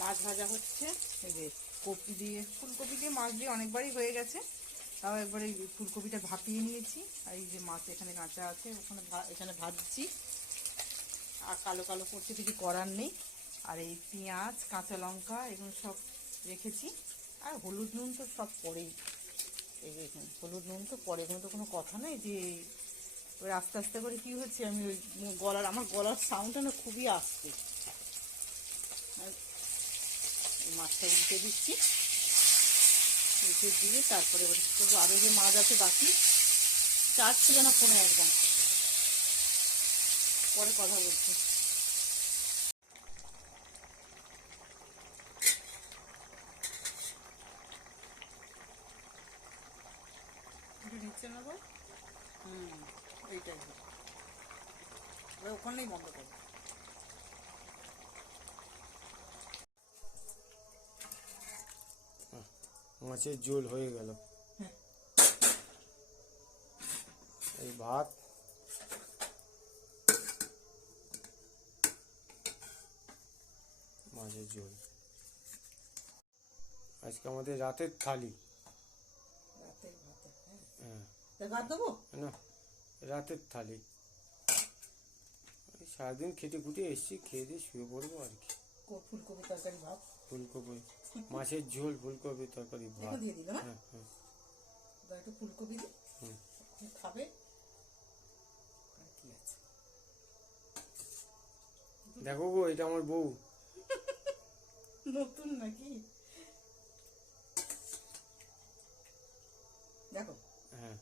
মাছ ভাজা হচ্ছে। এই যে কপি দিয়ে, ফুলকপি দিয়ে মাছ দিয়ে অনেকবারই হয়ে গেছে, তাও একবার এই ফুলকপিটা ভাপিয়ে নিয়েছি। আর এই যে মাছ এখানে কাঁচা আছে, ওখানে এখানে ভাজছি। আর কালো কালো করতে কিছু করার নেই। আর এই পেঁয়াজ, কাঁচা লঙ্কা এগুলো সব রেখেছি। আর হলুদ নুন তো সব পরেই, এই দেখুন হলুদ নুন তো পরে, এখানে তো কোনো কথা নেই যে ওই আস্তে আস্তে করে কী হচ্ছে, আমি ওই আমার গলার সাউন্ডটা না খুবই আসছে। মাছটা উল্টে দিচ্ছি, উল্টে দিয়ে তারপরে আরও যে মাছ আছে বাকি, চার্জ ছিল না ফোনে একদম, পরে কথা বলছি। একটু নিচ্ছে না ভাই, এইটাই ওখানেই বন্ধ করো। মাছের ঝোল হয়ে গেল। এই ভাত, মাছের ঝোল আজকে আমাদের রাতের থালি। হ্যাঁ, ভাত দেবো না, রাতের থালি। সারাদিন খেটে খুটে এসছি, খেয়ে দিয়ে শুয়ে পড়বো আর কি। ফুলকপি তরকারি ভাত, ফুলকপি মাছের ঝোল, ফুলকপি তরকারি ভাত দিয়ে দিল। হ্যাঁ হ্যাঁ, একটু ফুলকপি দিই, খাবে কি আছে। দেখো গো, এটা আমার বউ। নতুন নাকি দেখো। হ্যাঁ।